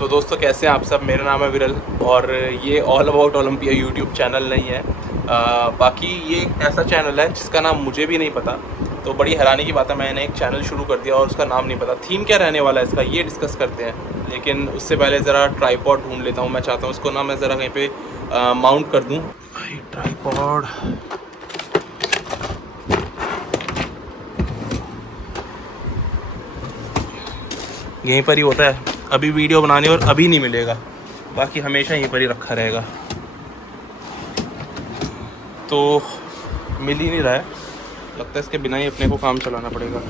तो दोस्तों कैसे हैं आप सब। मेरा नाम है विरल और ये all about Olympia YouTube channel नहीं है। बाकी ये एक ऐसा चैनल है जिसका नाम मुझे भी नहीं पता। तो बड़ी हैरानी की बात है, मैंने एक चैनल शुरू कर दिया और उसका नाम नहीं पता। थीम क्या रहने वाला है इसका ये डिस्कस करते हैं, लेकिन उससे पहले ज़रा ट्राईपॉड ढूंढ लेता हूँ। मैं चाहता हूँ इसको ना मैं ज़रा कहीं पे माउंट कर दूँ। भाई ट्राईपॉड यहीं पर ही होता है। अभी वीडियो बनाने और अभी नहीं मिलेगा, बाकी हमेशा यहीं पर ही रखा रहेगा। तो मिल ही नहीं रहा है, लगता है इसके बिना ही अपने को काम चलाना पड़ेगा।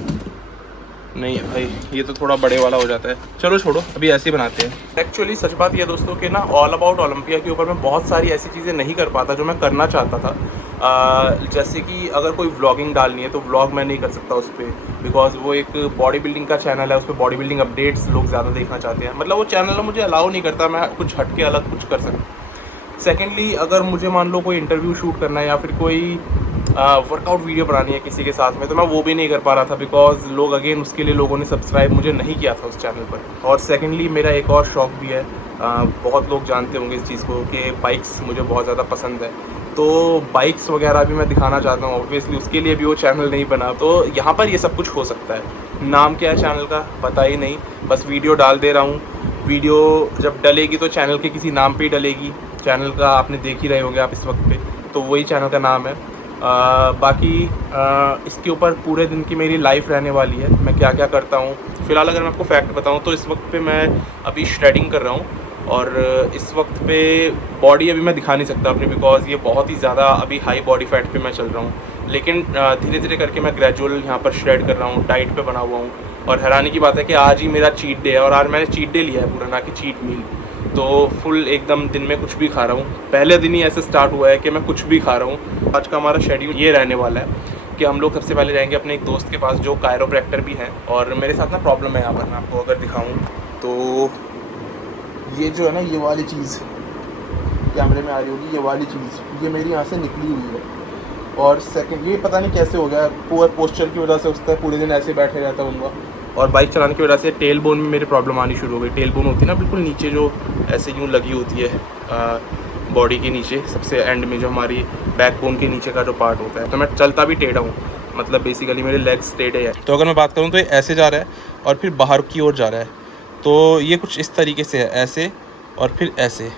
नहीं है भाई, ये तो थोड़ा बड़े वाला हो जाता है। चलो छोड़ो, अभी ऐसे ही बनाते हैं। एक्चुअली सच बात ये दोस्तों कि ना ऑल अबाउट ओलंपिया के ऊपर मैं बहुत सारी ऐसी चीज़ें नहीं कर पाता जो मैं करना चाहता था। जैसे कि अगर कोई व्लॉगिंग डालनी है तो व्लॉग मैं नहीं कर सकता उस पर, बिकॉज वो एक बॉडी बिल्डिंग का चैनल है। उस पर बॉडी बिल्डिंग अपडेट्स लोग ज़्यादा देखना चाहते हैं। मतलब वो चैनल मुझे अलाउ नहीं करता मैं कुछ हट के अलग कुछ कर सकूँ। सेकेंडली, अगर मुझे मान लो कोई इंटरव्यू शूट करना है या फिर कोई वर्कआउट वीडियो बनानी है किसी के साथ में, तो मैं वो भी नहीं कर पा रहा था, बिकॉज लोग अगेन उसके लिए लोगों ने सब्सक्राइब मुझे नहीं किया था उस चैनल पर। और सेकेंडली मेरा एक और शौक़ भी है, बहुत लोग जानते होंगे इस चीज़ को कि बाइक्स मुझे बहुत ज़्यादा पसंद है। तो बाइक्स वगैरह भी मैं दिखाना चाहता हूँ। ऑब्वियसली उसके लिए भी वो चैनल नहीं बना। तो यहाँ पर ये सब कुछ हो सकता है। नाम क्या है चैनल का पता ही नहीं, बस वीडियो डाल दे रहा हूँ। वीडियो जब डलेगी तो चैनल के किसी नाम पे ही डलेगी। चैनल का आपने देख ही रहे होंगे आप इस वक्त पे, तो वही चैनल का नाम है। बाकी इसके ऊपर पूरे दिन की मेरी लाइफ रहने वाली है, मैं क्या क्या करता हूँ। फ़िलहाल अगर मैं आपको फैक्ट बताऊँ तो इस वक्त पे मैं अभी श्रेडिंग कर रहा हूँ और इस वक्त पे बॉडी अभी मैं दिखा नहीं सकता अपनी, बिकॉज ये बहुत ही ज़्यादा अभी हाई बॉडी फैट पे मैं चल रहा हूँ। लेकिन धीरे धीरे करके मैं ग्रेजुअल यहाँ पर श्रेड कर रहा हूँ, डाइट पे बना हुआ हूँ। और हैरानी की बात है कि आज ही मेरा चीट डे है और आज मैंने चीट डे लिया है पूरा, ना कि चीट मील। तो फुल एकदम दिन में कुछ भी खा रहा हूँ। पहले दिन ही ऐसे स्टार्ट हुआ है कि मैं कुछ भी खा रहा हूँ। आज का हमारा शेड्यूल ये रहने वाला है कि हम लोग सबसे पहले जाएंगे अपने एक दोस्त के पास जो कायरोप्रैक्टर भी हैं। और मेरे साथ ना प्रॉब्लम है यहाँ पर, मैं आपको अगर दिखाऊँ तो ये जो है ना, ये वाली चीज़ कैमरे में आ रही होगी, ये वाली चीज़ ये मेरी यहाँ से निकली हुई है। और सेकंड, ये पता नहीं कैसे हो गया, पुअर पोस्चर की वजह से उसका पूरे दिन ऐसे बैठे रहता हूँ। और बाइक चलाने की वजह से टेल बोन में मेरी प्रॉब्लम आनी शुरू हो गई। टेल बोन होती है ना बिल्कुल नीचे, जो ऐसे यूँ लगी होती है बॉडी के नीचे, सबसे एंड में जो हमारी बैक बोन के नीचे का जो पार्ट होता है। तो मैं चलता भी टेढ़ा हूँ, मतलब बेसिकली मेरे लेग्स टेढ़े हैं। तो अगर मैं बात करूँ तो ये ऐसे जा रहा है और फिर बाहर की ओर जा रहा है। तो ये कुछ इस तरीके से है, ऐसे और फिर ऐसे,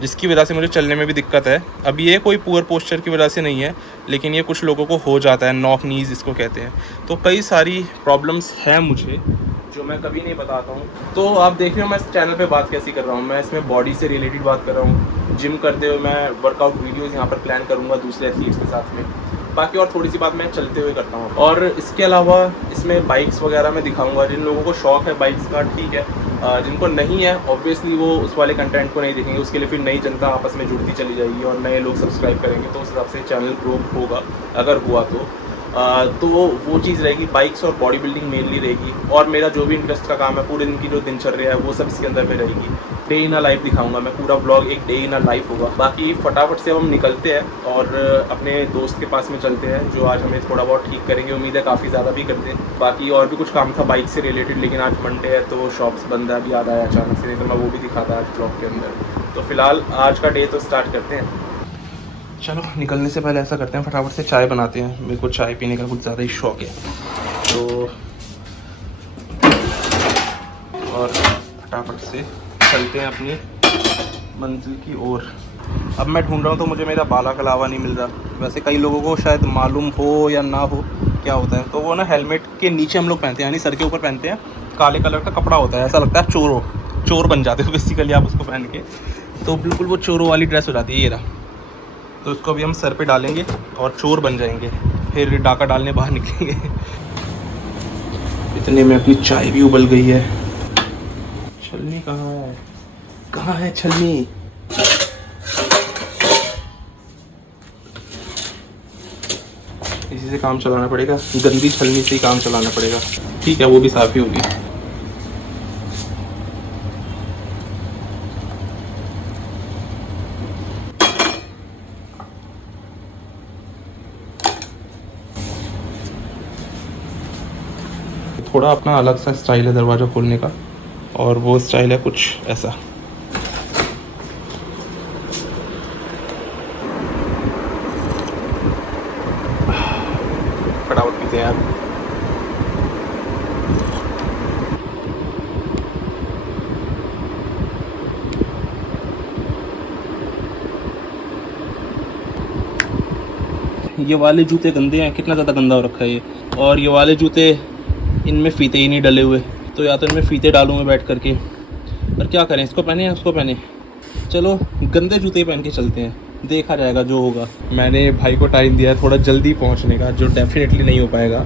जिसकी वजह से मुझे चलने में भी दिक्कत है। अब ये कोई पुअर पोस्चर की वजह से नहीं है, लेकिन ये कुछ लोगों को हो जाता है, नॉक नीज इसको कहते हैं। तो कई सारी प्रॉब्लम्स हैं मुझे जो मैं कभी नहीं बताता हूँ। तो आप देख रहे हो मैं इस चैनल पे बात कैसी कर रहा हूँ। मैं इसमें बॉडी से रिलेटेड बात कर रहा हूँ। जिम करते हुए मैं वर्कआउट वीडियोज़ यहाँ पर प्लान करूँगा दूसरे एथलीट्स के साथ में। बाकी और थोड़ी सी बात मैं चलते हुए करता हूँ। और इसके अलावा इसमें बाइक्स वगैरह मैं दिखाऊँगा। जिन लोगों को शौक़ है बाइक्स का ठीक है, जिनको नहीं है ऑब्वियसली वो उस वाले कंटेंट को नहीं देखेंगे। उसके लिए फिर नई जनता आपस में जुड़ती चली जाएगी और नए लोग सब्सक्राइब करेंगे, तो उस हिसाब से चैनल ग्रो होगा अगर हुआ तो वो चीज़ रहेगी। बाइक्स और बॉडी बिल्डिंग मेनली रहेगी। और मेरा जो भी इंटरेस्ट का काम है, पूरे दिन की जो दिनचर्या है वो सब इसके अंदर में रहेगी। डे इन अ लाइफ दिखाऊंगा मैं, पूरा ब्लॉग एक डे इन अ लाइफ होगा। बाकी फटाफट से हम निकलते हैं और अपने दोस्त के पास में चलते हैं जो आज हमें थोड़ा बहुत ठीक करेंगे। उम्मीद है काफ़ी ज़्यादा भी करते हैं। बाकी और भी कुछ काम था बाइक से रिलेटेड, लेकिन आज मंडे है तो शॉप्स बंद है, अभी याद आया अचानक से, नहीं तो मैं वो भी दिखाता आज ब्लॉग के अंदर। तो फिलहाल आज का डे तो स्टार्ट करते हैं। चलो निकलने से पहले ऐसा करते हैं, फटाफट से चाय बनाते हैं। मेरे को चाय पीने का कुछ ज़्यादा ही शौक़ है। तो और फटाफट से चलते हैं अपनी मंजिल की ओर। अब मैं ढूंढ रहा हूँ तो मुझे मेरा बाला कलावा नहीं मिल रहा। वैसे कई लोगों को शायद मालूम हो या ना हो क्या होता है। तो वो ना हेलमेट के नीचे हम लोग पहनते हैं, यानी सर के ऊपर पहनते हैं। काले कलर का कपड़ा होता है, ऐसा लगता है चोर बन जाते हो बेसिकली आप उसको पहन के। तो बिल्कुल वो चोरों वाली ड्रेस हो जाती है, ये रहा। तो उसको अभी हम सर पे डालेंगे और चोर बन जाएंगे, फिर डाका डालने बाहर निकलेंगे। इतने में अपनी चाय भी उबल गई है। छलनी कहाँ है छलनी? इसी से काम चलाना पड़ेगा, गंदी छलनी से ही काम चलाना पड़ेगा। ठीक है, वो भी साफ ही होगी। थोड़ा अपना अलग सा स्टाइल है दरवाज़ा खोलने का। और वो स्टाइल है कुछ ऐसा। फटाफट पीते हैं यार। ये वाले जूते गंदे हैं, कितना ज़्यादा गंदा हो रखा है ये। और ये वाले जूते, इनमें फीते ही नहीं डले हुए, तो या तो इनमें फीते डालूंगा बैठ करके, पर क्या करें, इसको पहने या उसको पहने। चलो गंदे जूते ही पहन के चलते हैं, देखा जाएगा जो होगा। मैंने भाई को टाइम दिया है थोड़ा जल्दी पहुंचने का, जो डेफिनेटली नहीं हो पाएगा।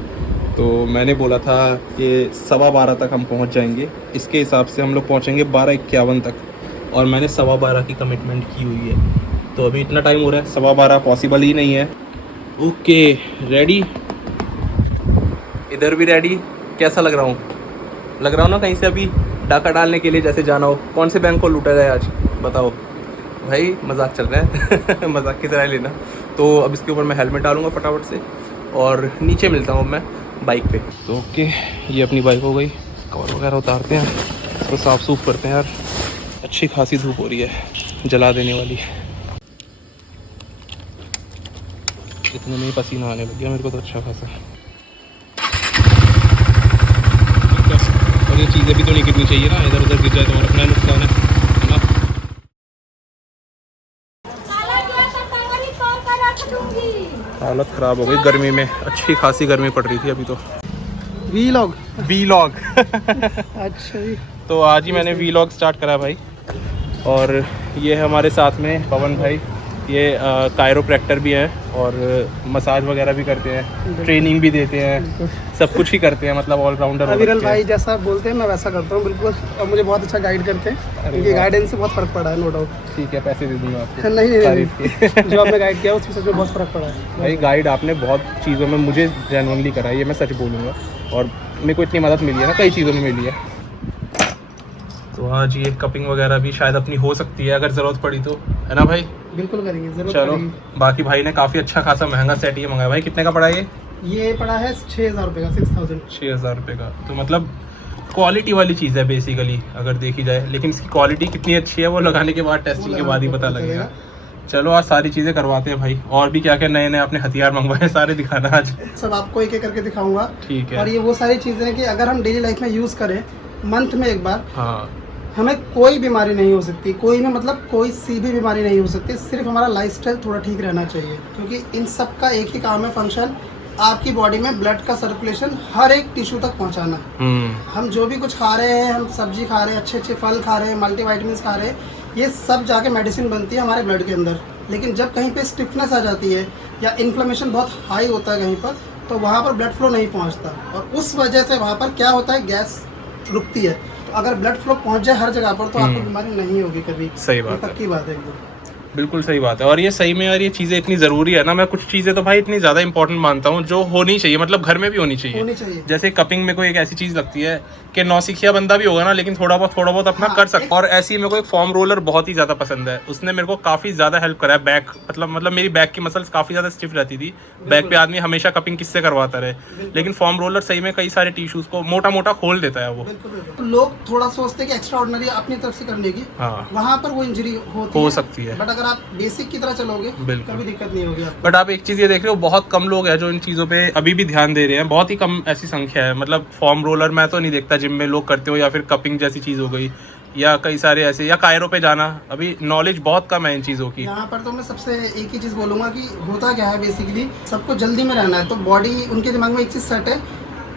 तो मैंने बोला था कि 12:15 तक हम पहुंच जाएंगे, इसके हिसाब से हम लोग पहुंचेंगे 12:51 तक, और मैंने 12:15 की कमिटमेंट की हुई है। तो अभी इतना टाइम हो रहा है, 12:15 पॉसिबल ही नहीं है। ओके रेडी, इधर भी रेडी। कैसा लग रहा हूँ? लग रहा हूँ ना कहीं से अभी डाका डालने के लिए जैसे जाना हो। कौन से बैंक को लूटा जाए आज बताओ भाई, मजाक चल रहा है मजाक की तरह लेना। तो अब इसके ऊपर मैं हेलमेट डालूंगा फटाफट से, और नीचे मिलता हूँ मैं बाइक पे। तो ओके, ये अपनी बाइक हो गई, कवर वगैरह उतारते हैं, इसको साफ़ सूफ करते हैं यार। अच्छी खासी धूप हो रही है, जला देने वाली। इतने में ही पसीना आने लग गया मेरे को तो अच्छा खासा। और ये चीज़ें भी तो नहीं गिरनी चाहिए ना, इधर उधर गिर जाए तो और अपना नुकसान है ना। हालत ख़राब हो गई गर्मी में, अच्छी खासी गर्मी पड़ रही थी अभी तो। वीलॉग अच्छा जी। तो आज ही मैंने वीलॉग स्टार्ट करा भाई। और ये है हमारे साथ में पवन भाई, ये कायरोप्रैक्टर भी है और मसाज वगैरह भी करते हैं, ट्रेनिंग भी देते हैं, सब कुछ ही करते हैं, मतलब ऑलराउंडर। अविरल भाई जैसा बोलते हैं मैं वैसा करता हूँ बिल्कुल, और मुझे बहुत अच्छा गाइड करते हैं, उनकी गाइडेंस से बहुत फर्क पड़ा है, नो डाउट। ठीक है, पैसे दे दूंगा आपको। नहीं जो आपने गाइड किया उसमें सच में बहुत फर्क पड़ा है भाई। गाइड आपने बहुत चीज़ों में मुझे जेन्युइनली करा है, ये मैं सच बोलूँगा, और मेरे को इतनी मदद मिली है ना, कई चीज़ों में मिली है। तो आज ये कपिंग वगैरह भी शायद अपनी हो सकती है अगर ज़रूरत पड़ी तो, है ना भाई? बिल्कुल करेंगे, जरूर। चलो बाकी भाई ने काफ़ी अच्छा खासा महंगा सेट ये मंगाया भाई। कितने का पड़ा ये पड़ा है 6,000 रुपये का, 6,000। 6,000 रुपये का। तो मतलब क्वालिटी वाली चीज़ है बेसिकली अगर देखी जाए, लेकिन इसकी क्वालिटी कितनी अच्छी है वो लगाने के बाद, टेस्टिंग के बाद ही पता लगेगा। चलो आज सारी चीज़ें करवाते हैं भाई। और भी क्या क्या नए नए आपने हथियार मंगवाए सारे दिखाना आज। सब आपको एक एक करके दिखाऊंगा। ठीक है। और ये वो सारी चीज़ें हैं कि अगर हम डेली लाइफ में यूज़ करें मंथ में एक बार, हाँ, हमें कोई बीमारी नहीं हो सकती, कोई में मतलब कोई सी भी बीमारी नहीं हो सकती, सिर्फ हमारा लाइफस्टाइल थोड़ा ठीक रहना चाहिए। क्योंकि इन सब का एक ही काम है, फंक्शन, आपकी बॉडी में ब्लड का सर्कुलेशन हर एक टिश्यू तक पहुंचाना। हम जो भी कुछ खा रहे हैं, हम सब्जी खा रहे हैं, अच्छे अच्छे फल खा रहे हैं, मल्टीविटामिन्स खा रहे हैं, ये सब जाके मेडिसिन बनती है हमारे ब्लड के अंदर। लेकिन जब कहीं पे स्टिफनेस आ जाती है या इन्फ्लेमेशन बहुत हाई होता है कहीं पर, तो वहाँ पर ब्लड फ्लो नहीं पहुँचता, और उस वजह से वहाँ पर क्या होता है, गैस रुकती है। तो अगर ब्लड फ्लो पहुंच जाए हर जगह पर तो आपको बीमारी नहीं होगी कभी। सही बात है, पक्की बात है एकदम, बिल्कुल सही बात है। और ये सही में यार ये चीज़ें इतनी ज़रूरी है ना, मैं कुछ चीज़ें तो भाई इतनी ज़्यादा इंपॉर्टेंट मानता हूँ जो होनी चाहिए, मतलब घर में भी होनी चाहिए। जैसे कपिंग में कोई एक ऐसी चीज़ लगती है कि नौसिखिया बंदा भी होगा ना, लेकिन थोड़ा बहुत अपना कर सकता है। और ऐसी मेरे को एक फॉर्म रोलर बहुत ही ज़्यादा पसंद है, उसने मेरे को काफ़ी ज़्यादा हेल्प करा है। बैक मतलब मेरी बैक की मसल्स काफ़ी ज़्यादा स्टिफ रहती थी, बैक पे आदमी हमेशा कपिंग किससे करवाता रहे, लेकिन फॉर्म रोलर सही में कई सारे टिश्यूज़ को मोटा मोटा खोल देता है वो। लोग थोड़ा सोचते हैं कि एक्स्ट्रा ऑर्डिनरी अपनी तरफ से करने की, हाँ, वहाँ पर वो इंजरी हो सकती है। बट अगर आप बेसिक की तरह चलोगे कभी दिक्कत नहीं होगी आपको। बट आप एक चीज़ ये देख रहे हो, बहुत कम लोग हैं जो इन चीज़ों पे अभी भी ध्यान दे रहे हैं, बहुत ही कम ऐसी संख्या है। मतलब फॉर्म रोलर मैं तो नहीं देखता जिम में लोग करते हो, या फिर कपिंग जैसी चीज़ हो गई, या कई सारे ऐसे, या कायरो पे जाना, अभी नॉलेज बहुत कम है इन चीज़ों की। यहाँ पर तो मैं सबसे एक ही चीज़ बोलूँगा कि होता क्या है, बेसिकली सबको जल्दी में रहना है, तो बॉडी उनके दिमाग में एक चीज़ सेट है,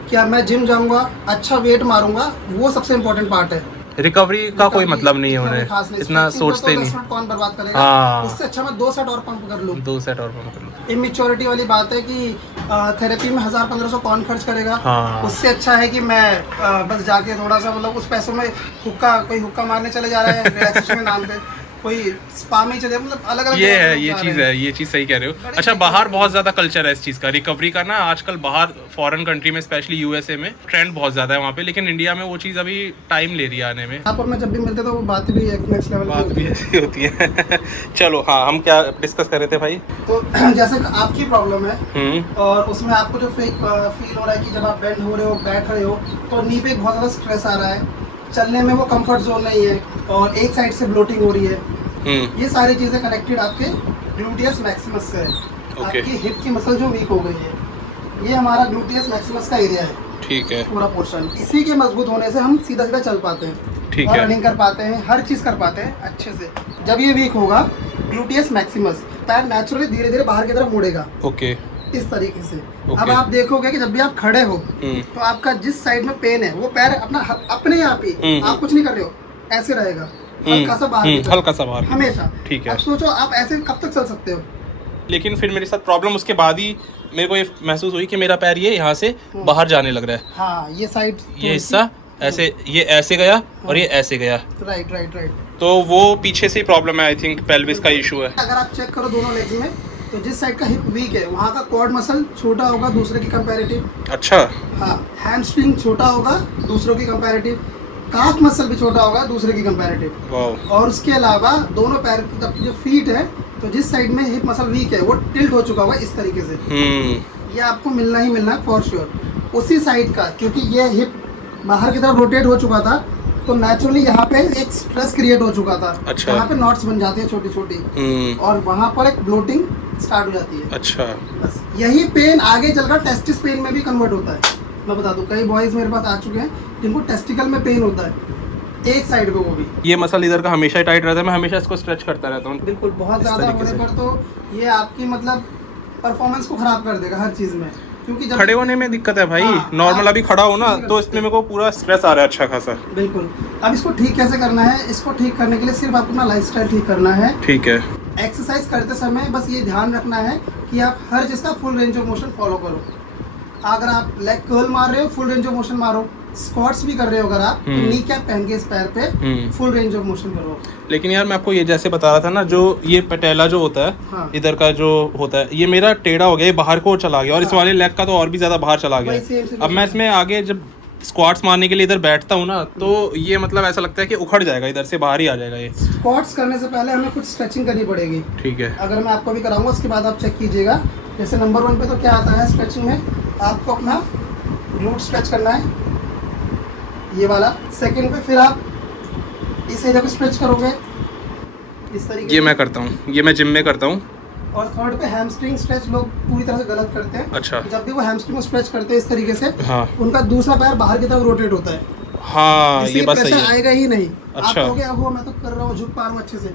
क्या मैं जिम जाऊँगा, अच्छा वेट मारूंगा, वो सबसे इम्पोर्टेंट पार्ट है। रिकवरी का कोई मतलब नहीं है, उन्हें इतना सोचते नहीं। कौन बर्बाद करेगा? हाँ, उससे अच्छा मैं 2 सेट और पंप कर लूँ। 2 सेट और पंप कर लूँ। इमेच्योरिटी वाली बात है कि थेरेपी में 1000-1500 कौन खर्च करेगा? हाँ, उससे अच्छा है कि मैं बस जाके थोड़ा सा, मतलब उस पैसों में कोई हुक्का मारने चले जा रहा है रिलैक्सेशन के नाम पे, कोई स्पा में चले, मतलब अलग अलग ये है, ये चीज़ सही कह रहे हो। अच्छा, बाहर बहुत ज़्यादा कल्चर है इस चीज़ का, रिकवरी का ना। आजकल बाहर फॉरेन कंट्री में, स्पेशली यूएसए में ट्रेंड बहुत ज़्यादा है वहाँ पे, लेकिन इंडिया में वो चीज़ अभी टाइम ले रही है आने में। यहाँ पर मैं जब भी मिलते तो वो बात भी नेक्स्ट लेवल बात भी ऐसी होती है चलो हाँ, हम क्या डिस्कस कर रहे थे भाई? तो जैसे आपकी प्रॉब्लम है और उसमें आपको जो फील हो रहा है कि जब आप बेंड हो रहे हो, बैठ रहे हो, तो नी पे बहुत ज़्यादा स्ट्रेस आ रहा है, चलने में वो कंफर्ट जोन नहीं है और एक साइड से ब्लोटिंग हो रही है। ये सारी चीज़ें कनेक्टेड आपके ग्लूटियस मैक्सिमस से है। आपकी हिप की मसल जो वीक हो गई है, ये हमारा ग्लूटियस मैक्सिमस का एरिया है। ठीक है। पूरा पोर्शन इसी के मजबूत होने से हम सीधा सीधा चल पाते हैं। ठीक और है। रनिंग कर पाते हैं, हर चीज़ कर पाते हैं अच्छे से। जब ये वीक होगा ग्लूटियस मैक्सिमस, पैर नेचुरली धीरे धीरे बाहर की तरफ मुड़ेगा। ओके। इस तरीके से। अब आप देखोगे कि जब भी आप खड़े हो तो आपका जिस साइड में पेन है वो पैर अपने आप ही, आप कुछ नहीं कर रहे हो, ऐसे रहेगा हल्का सा बाहर, हल्का सा बाहर हमेशा। ठीक है। अब सोचो आप ऐसे कब तक चल सकते हो। लेकिन फिर मेरे साथ प्रॉब्लम उसके बाद ही मेरे को ये महसूस हुई कि मेरा पैर ये यहाँ से बाहर जाने लग रहा है। हाँ, ये साइड, ये हिस्सा ऐसे, ये ऐसे गया और ये ऐसे गया। Right right right. तो वो पीछे से ही प्रॉब्लम है, आई थिंक पेल्विस का इशू है। अगर आप चेक करो दोनों लेग्स में, तो जिस साइड का हिप वीक है वहाँ का क्वाड मसल छोटा होगा दूसरे की कंपैरेटिव। अच्छा। हाँ, हैमस्ट्रिंग छोटा होगा दूसरों की कंपैरेटिव, काफ मसल भी छोटा होगा दूसरे की कंपैरेटिव। वाह। और उसके अलावा दोनों पैर की जो फीट है, तो जिस साइड में हिप मसल वीक है वो टिल्ट हो चुका होगा इस तरीके से। ये आपको मिलना ही मिलना है फॉर श्योर। उसी साइड का, क्योंकि ये हिप बाहर की तरफ रोटेट हो चुका था, तो नेचुरली यहाँ पे एक स्ट्रेस क्रिएट हो चुका था। अच्छा। यहाँ पे नॉट्स बन जाते हैं छोटी छोटी, और वहाँ पर एक ब्लोटिंग स्टार्ट हो जाती है। अच्छा। बस यही पेन आगे चलकर टेस्टिस पेन में भी कन्वर्ट होता है। मैं बता दूं, कई बॉयज मेरे पास आ चुके हैं जिनको टेस्टिकल में पेन होता है, एक साइड पे वो भी। ये मसल इधर का हमेशा टाइट रहता है, मैं हमेशा इसको स्ट्रेच करता रहता हूँ। बिल्कुल, बहुत ज़्यादा होने पर तो ये आपकी मतलब परफॉर्मेंस को खराब कर देगा हर चीज़ में, क्योंकि जब खड़े होने में दिक्कत है भाई। नॉर्मल अभी खड़ा हो ना तो इसमें मेरे को पूरा स्ट्रेस आ रहा है अच्छा खासा। बिल्कुल। अब इसको ठीक कैसे करना है? इसको ठीक करने के लिए सिर्फ आपको अपना लाइफस्टाइल ठीक करना है। ठीक है। एक्सरसाइज करते समय बस ये ध्यान रखना है कि आप हर चीज़ का full range of motion follow करो। अगर आप लेग कर्ल मार रहे हो, फुल रेंज ऑफ मोशन मारो। स्क्वाट्स भी कर रहे हो अगर आप, तो नी कैप पहन के इस पैर पे फुल रेंज ऑफ मोशन करो। लेकिन यार मैं आपको ये जैसे बता रहा था ना, जो ये पटेला जो होता है, हाँ। इधर का जो होता है, ये मेरा टेढ़ा हो गया, ये बाहर को चला गया, और इस वाले लेग का तो और भी ज्यादा बाहर चला गया। अब मैं इसमें आगे जब स्क्वाट्स मारने के लिए इधर बैठता हूँ ना, तो ये मतलब ऐसा लगता है कि उखड़ जाएगा, इधर से बाहर ही आ जाएगा ये। स्क्वाट्स करने से पहले हमें कुछ स्ट्रेचिंग करनी पड़ेगी। ठीक है। अगर मैं आपको भी कराऊंगा, उसके बाद आप चेक कीजिएगा। जैसे नंबर 1 पे तो क्या आता है स्ट्रेचिंग में, आपको अपना ग्लूट स्ट्रेच करना है, ये वाला। सेकंड पे फिर आप इस एरिया को स्ट्रेच करोगे इस तरीके ये से। मैं करता हूँ, ये मैं जिम में करता हूँ। और थर्ड पे हैमस्ट्रिंग स्ट्रेच लोग पूरी तरह से गलत करते हैं। अच्छा। जब भी वो हैमस्ट्रिंग को स्ट्रेच करते हैं इस तरीके से, हाँ उनका दूसरा पैर बाहर की तरफ रोटेट होता है। हाँ, इससे ये बात सही प्रेशर है। आएगा ही नहीं। अच्छा। आप कहोगे ओहो मैं तो कर रहा हूँ, झुक पा रहा हूँ अच्छे से।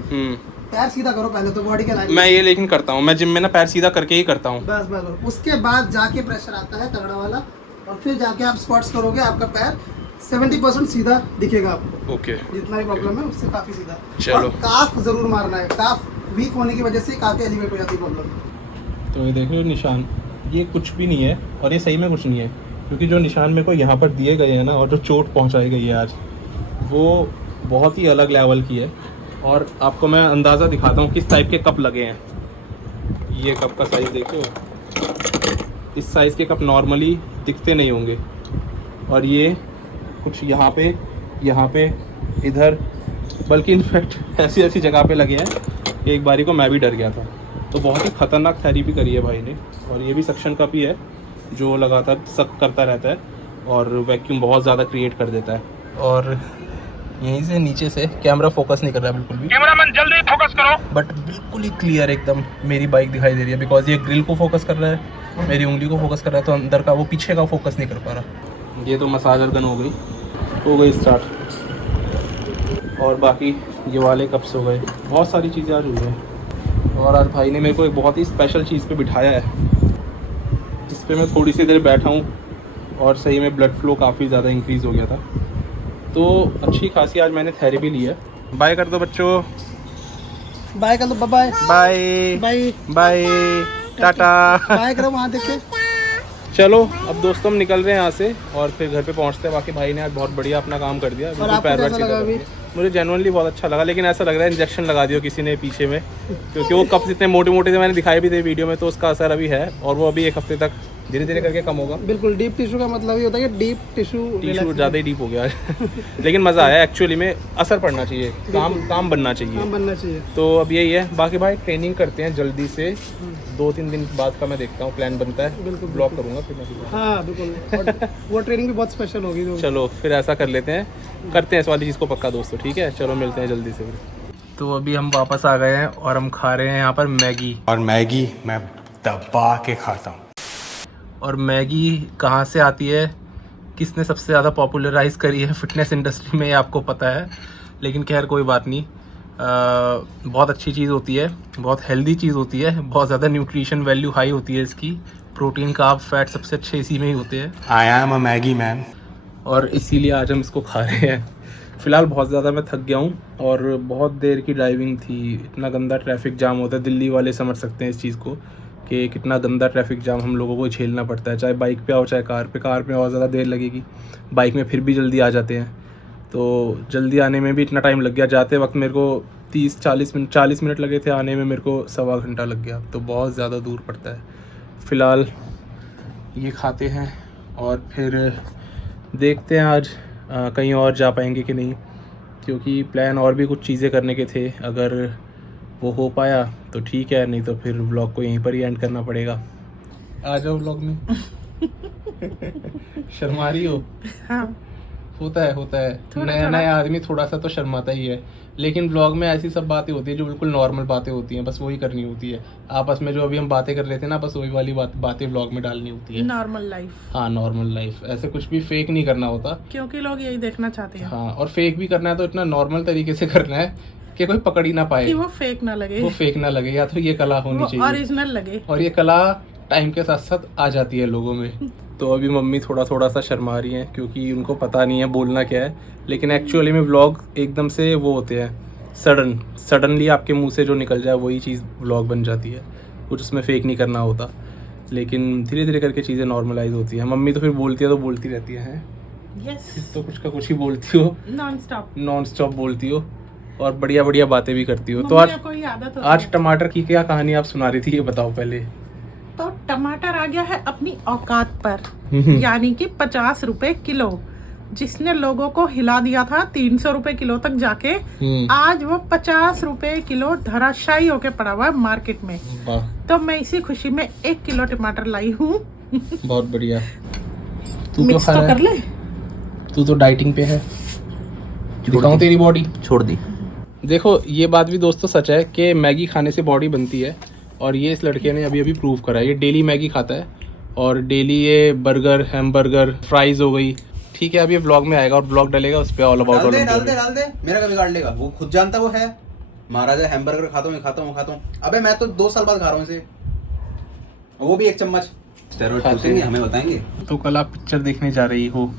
पैर सीधा करो पहले तो, बॉडी के लाइन। मैं ये लेकिन करता हूँ, मैं जिम में ना पैर सीधा करके ही करता हूँ। बस बस बस। उसके बाद जाके प्रेशर आता है तगड़ा वाला, और फिर जाके आप स्क्वाट्स करोगे, आपका पैर 70% सीधा दिखेगा आपको। ओके। जितना भी प्रॉब्लम है उससे काफी सीधा। चलो। और काफ जरूर मारना है, काफ वीक होने की वजह से काफी एलिवेट हो जाती है प्रॉब्लम। तो ये देखो निशान, ये कुछ भी नहीं है, और ये सही में कुछ नहीं है, क्योंकि जो निशान मेरे को यहाँ पर दिए गए हैं ना, और जो चोट पहुँचाई गई है आज, वो बहुत ही अलग लेवल की है। और आपको मैं अंदाज़ा दिखाता हूँ किस टाइप के कप लगे हैं। ये कप का साइज़ देखो, इस साइज़ के कप नॉर्मली दिखते नहीं होंगे, और ये कुछ यहाँ पे इधर, बल्कि इनफैक्ट ऐसी ऐसी जगह पे लगे हैं, एक बारी को मैं भी डर गया था। तो बहुत ही ख़तरनाक थेरेपी करी है भाई ने। और ये भी सक्शन कप ही है जो लगातार सक करता रहता है और वैक्यूम बहुत ज़्यादा क्रिएट कर देता है। और यहीं से नीचे से कैमरा फोकस नहीं कर रहा है बिल्कुल भी। कैमरामैन जल्दी फोकस करो। बट बिल्कुल ही क्लियर एकदम मेरी बाइक दिखाई दे रही है, बिकॉज ये ग्रिल को फोकस कर रहा है, मेरी उंगली को फोकस कर रहा है, तो अंदर का वो पीछे का फोकस नहीं कर पा रहा। ये तो मसाजर गन हो गई स्टार्ट। और बाकी ये वाले कप्स हो गए, बहुत सारी चीज़ें आज हुई हैं। और आज भाई ने मेरे को एक बहुत ही स्पेशल चीज़ पे बिठाया है, इस पर मैं थोड़ी सी देर बैठा हूँ और सही में ब्लड फ्लो काफ़ी ज़्यादा इंक्रीज़ हो गया था। तो अच्छी खासी आज मैंने थेरेपी ली है। बाय कर दो बच्चों, बाय कर दो, bye bye bye bye, tata bye करो वहाँ देखे। चलो अब दोस्तों हम निकल रहे हैं यहाँ से और फिर घर पे पहुँचते हैं। बाकी भाई ने आज बहुत बढ़िया अपना काम कर दिया। और आपको कैसा लगा अभी? मुझे जेनुअनली बहुत अच्छा लगा, लेकिन ऐसा लग रहा है इंजेक्शन लगा दिया किसी ने पीछे में, क्योंकि वो कप्स इतने मोटे मोटे से मैंने दिखाए भी थे वीडियो में, तो उसका असर अभी है और वो अभी एक हफ्ते तक धीरे धीरे करके कम होगा। बिल्कुल, डीप टिश्यू का मतलब ये होता है कि डीप टिश्यू ज़्यादा ही डीप हो गया लेकिन मज़ा आया एक्चुअली में, असर पड़ना चाहिए, काम बनना चाहिए, काम बनना चाहिए। तो अब यही है। बाकी भाई ट्रेनिंग करते हैं जल्दी से, 2-3 दिन बाद का मैं देखता हूँ, प्लान बनता है, बिल्कुल ब्लॉग करूँगा फिर मैं। हाँ बिल्कुल, और वो ट्रेनिंग भी बहुत स्पेशल होगी तो। चलो फिर ऐसा कर लेते हैं, करते हैं इस वाली चीज़ को पक्का दोस्तों, ठीक है। चलो मिलते हैं जल्दी से फिर। तो अभी हम वापस आ गए हैं और हम खा रहे हैं यहाँ पर मैगी, और मैगी मैं दबा के खाता हूँ। और मैगी कहाँ से आती है, किसने सबसे ज़्यादा पॉपुलराइज करी है फिटनेस इंडस्ट्री में, ये आपको पता है। लेकिन खैर कोई बात नहीं, बहुत अच्छी चीज़ होती है, बहुत हेल्दी चीज़ होती है, बहुत ज़्यादा न्यूट्रिशन वैल्यू हाई होती है इसकी, प्रोटीन कार्ब फैट सबसे अच्छे इसी में ही होते हैं। I am a Maggi man. और इसीलिए आज हम इसको खा रहे हैं। फ़िलहाल बहुत ज़्यादा मैं थक गया हूँ और बहुत देर की ड्राइविंग थी, इतना गंदा ट्रैफिक जाम होता है, दिल्ली वाले समझ सकते हैं इस चीज़ को कि कितना गंदा ट्रैफिक जाम हम लोगों को झेलना पड़ता है, चाहे बाइक पे आओ चाहे कार पे और ज़्यादा देर लगेगी, बाइक में फिर भी जल्दी आ जाते हैं। तो जल्दी आने में भी इतना टाइम लग गया, जाते वक्त मेरे को 40 मिनट लगे थे, आने में मेरे को 1.25 घंटा लग गया, तो बहुत ज़्यादा दूर पड़ता है। फ़िलहाल ये खाते हैं और फिर देखते हैं आज कहीं और जा पाएंगे कि नहीं, क्योंकि प्लान और भी कुछ चीज़ें करने के थे, अगर वो हो पाया तो ठीक है, नहीं तो फिर व्लॉग को यहीं पर ही एंड करना पड़ेगा। आ जाओ व्लॉग में शर्मा रही हो? हाँ होता है नया आदमी थोड़ा सा तो शर्माता ही है, लेकिन व्लॉग में ऐसी सब बातें होती है जो बिल्कुल नॉर्मल बातें होती हैं, बस वही करनी होती है आपस में, जो अभी हम बातें कर रहे थे ना, बस वही वाली बातें व्लॉग में डालनी होती है। Normal life. हाँ नॉर्मल लाइफ, ऐसे कुछ भी फेक नहीं करना होता, क्योंकि लोग यही देखना चाहते हैं। हाँ, और फेक भी करना है तो इतना नॉर्मल तरीके से करना है कि कोई पकड़ ही ना पाए, कि वो फेक ना लगे, वो फेक ना लगे, या तो ये कला होनी चाहिए, ओरिजिनल लगे। और ये कला टाइम के साथ साथ आ जाती है लोगों में। तो अभी मम्मी थोड़ा सा शर्मा रही हैं क्योंकि उनको पता नहीं है बोलना क्या है, लेकिन एक्चुअली में व्लॉग एकदम से वो होते हैं सडनली आपके मुंह से जो निकल जाए वही चीज़ व्लॉग बन जाती है, कुछ उसमें फेक नहीं करना होता, लेकिन धीरे धीरे करके चीज़ें नॉर्मलाइज होती हैं। मम्मी तो फिर बोलती है तो बोलती रहती है, यस, तो कुछ का कुछ ही बोलती हो, नॉन स्टॉप बोलती हो और बढ़िया बातें भी करती हो। तो आज टमाटर की क्या कहानी आप सुना रही थी, ये बताओ पहले। तो टमाटर आ गया है अपनी औकात पर, यानी कि 50 रुपए किलो, जिसने लोगों को हिला दिया था 300 रुपए किलो तक जाके, आज वो 50 रुपए किलो धराशायी होके पड़ा हुआ है मार्केट में। तो मैं इसी खुशी में 1 किलो टमाटर लाई हूँ। बहुत बढ़िया। तू मिक्स तो कर ले, तू तो डाइटिंग पे है, दिखाऊं तेरी बॉडी? छोड़ दी। देखो ये बात भी दोस्तों सच है कि मैगी खाने से बॉडी बनती है, और ये इस लड़के ने अभी प्रूव करा है। ये डेली मैगी खाता है और डेली ये बर्गर, हैमबर्गर, फ्राइज हो गई, ठीक है। अभी ये व्लॉग में आएगा और व्लॉग डालेगा उस पे ऑल अबाउट डाल दे मेरा का बिगाड़ लेगा, वो खुद जानता वो है महाराजा हैमबर्गर खाता हूँ। अबे मैं तो 2 साल बाद खा रहा हूँ इसे, वो भी 1 चम्मच। स्टेरॉइड पूछेंगे, हमें बताएंगे। तो कल आप पिक्चर देखने जा रही हो?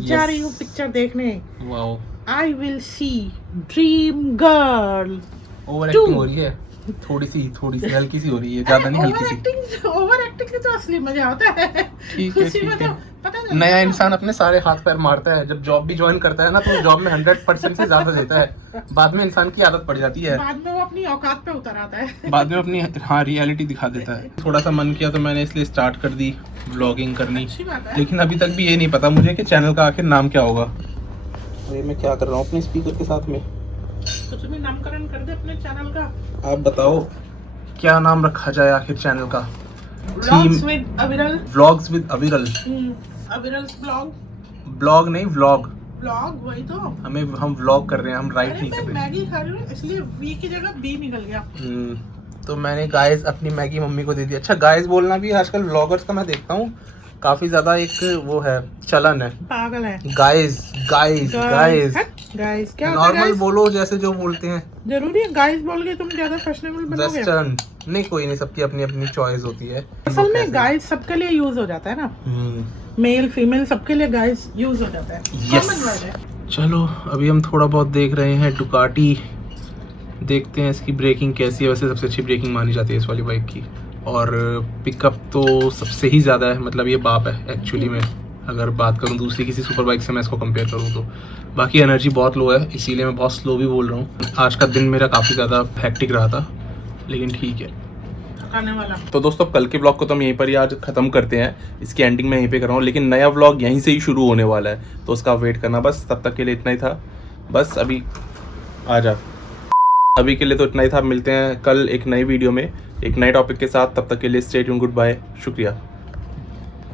जा रही हूँ पिक्चर देखने। Wow, I will see dream girl. Over acting हो रही है, थोड़ी सी हल्की सी हो रही है, ज्यादा नहीं, हल्की सी। ओवर एक्टिंग से तो असली मजा आता है। ठीक है। नया इंसान अपने सारे हाथ पैर मारता है, जब जॉब भी ज्वाइन करता है ना, तो जॉब में 100% से ज्यादा देता है, बाद में इंसान की आदत पड़ जाती है, बाद में वो अपनी औकात पे उतर आता है, बाद में अपनी रियलिटी दिखा देता है। थोड़ा सा मन किया तो मैंने इसलिए स्टार्ट कर दी व्लॉगिंग करनी, अच्छी बात है। लेकिन अभी तक भी ये नहीं पता मुझे कि चैनल का आखिर नाम क्या होगा। अरे मैं क्या कर रहा हूँ अपने स्पीकर के साथ में, कुछ भी नामकरण कर दे अपने चैनल का। आप बताओ क्या नाम रखा जाए आखिर चैनल का? व्लॉग्स विद अविरल। व्लॉग्स विद अविरल। अविरल्स ब्लॉग। ब्लॉग नहीं, व्लॉग। ब्लॉग, वही तो। हम व्लॉग कर रहे हैं, हम राइट नहीं कर मैं रहे। मैगी खा रही हूँ इसलिए वी की जगह बी निकल गया। तो मैंने गाइस अपनी मैगी मम्मी को दे दी। अच्छा, गाइस बोलना भी आजकल व्लॉगर्स का मैं देखता हूँ काफी ज्यादा एक वो है, चलन है, पागल है। गाइस क्या नॉर्मल बोलो, जैसे जो बोलते हैं। जरूरी है गाइस बोल के तुम ज्यादा फैशनेबल बनोगे? वेस्टर्न नहीं, कोई नहीं, सबकी अपनी अपनी चॉइस होती है। असल में गाइस सबके लिए यूज हो जाता है ना, मेल फीमेल सबके लिए गाइस यूज हो जाता है, कॉमन वर्ड है। चलो अभी हम थोड़ा बहुत देख रहे हैं डुकाटी, देखते हैं इसकी ब्रेकिंग कैसी है। वैसे सबसे अच्छी ब्रेकिंग मानी जाती है इस वाली बाइक की, और पिकअप तो सबसे ही ज़्यादा है, मतलब ये बाप है एक्चुअली में। अगर बात करूँ दूसरी किसी सुपर बाइक से मैं इसको कंपेयर करूँ तो बाकी एनर्जी बहुत लो है, इसीलिए मैं बहुत स्लो भी बोल रहा हूँ। आज का दिन मेरा काफ़ी ज़्यादा हैक्टिक रहा था, लेकिन ठीक है। थकाने वाला। तो दोस्तों कल के व्लॉग को तो हम यहीं पर ही आज ख़त्म करते हैं, इसकी एंडिंग मैं यहीं पे कर रहा हूँ, लेकिन नया व्लॉग यहीं से ही शुरू होने वाला है, तो उसका वेट करना। बस तब तक के लिए इतना ही था, बस अभी आ जा, अभी के लिए तो इतना ही था। मिलते हैं कल एक नई वीडियो में एक नए टॉपिक के साथ, तब तक के लिए स्टे ट्यून, गुड बाय, शुक्रिया।